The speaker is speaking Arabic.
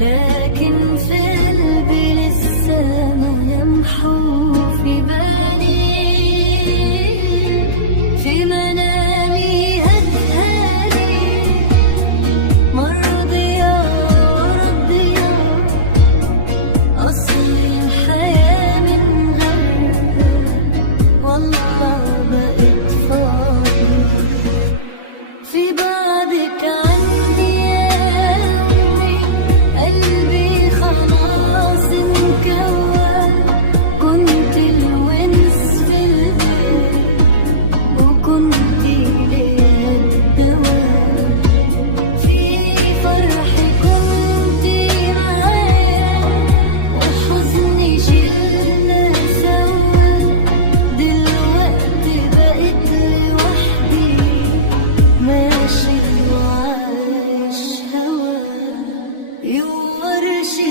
لكن في قلبي لسه ملامحه في بالي. في منامي أتهالي مرضية وراضية، أصل الحياة من غيرها والله بقت فاضية. في بعدك عندي يا أمي قلبي خلاص انكوى، كنت الونس في البيت وكنتي ليا الدواء. في فرحي كنتي معايا وحزني شلنا سوا، دلوقتي بقيت لوحدي ماشي وعايش هوا. يورشي